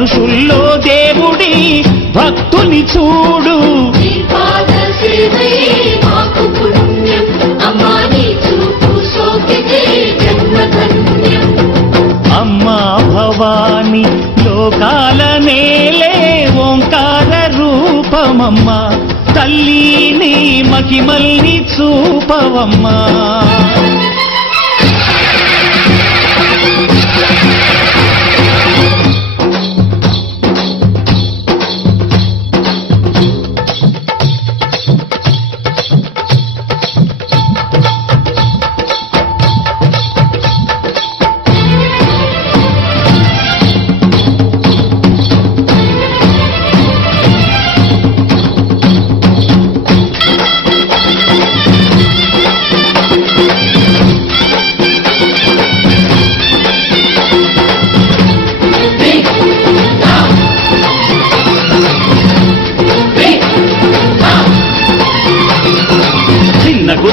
మనుషుల్లో దేవుడి భక్తుని చూడు. అమ్మా భవాని లోకాల నేలే ఓంకార రూపమమ్మా, తల్లిని మహిమల్ని చూపవమ్మా.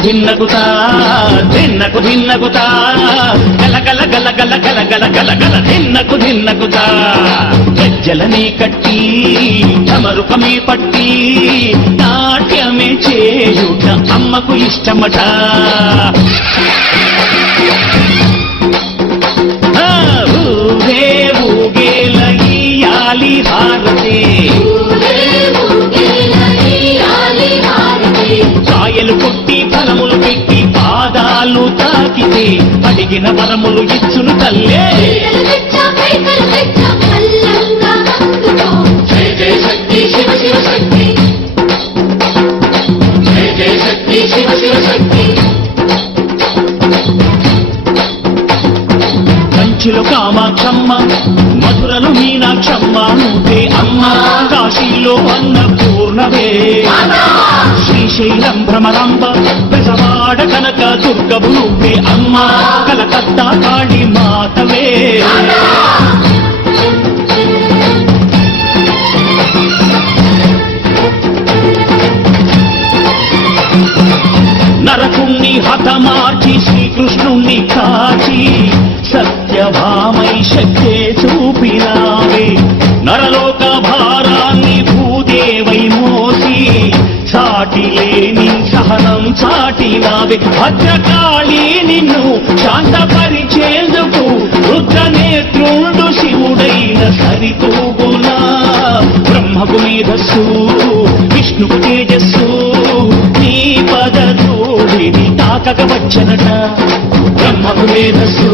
ధిన్నకుతా ధిన్నకు ధిన్నకుతా గల గల గల గల గల గల గల గల ధిన్నకుతా. గజ్జలనే కట్టి చమరుకమే పట్టి నాట్యమే చేయుట అమ్మకు ఇష్టమట. ఊగే ఊగేల ఇయ్యాలి హారతి, కాయలు కొట్టి ఫలములు పెట్టి పాదాలు తాకితే అడిగిన వరములు ఇచ్చును తల్లే. కంచిలో కామాక్షమ్మ, మధురలు మీనాక్షమ్మ నువ్వే అమ్మ, కాశీలో అన్నపూర్ణవే, శ్రీశైలం భ్రమరాంబ, పెసవాడ కనక దుర్గవు నువ్వే అమ్మ, కలకత్తా కాళీ మాతవే. నరకుణ్ణి హతమార్చి శ్రీకృష్ణుణ్ణి కాచి సత్యభామై శక్తే చూపినావే, నరలోక భారాన్ని భూదేవై మోసి సాటి లేని సహనం చాటినావే. భద్రకాళి నిన్ను శాంతపరిచేందుకు రుద్రనేత్రుండు శివుడైన సరితూగునా. బ్రహ్మకు మేధస్సు విష్ణుకు తేజస్సు, నీ పదధూళిని తాకక వచ్చనట. బ్రహ్మకు మేధస్సు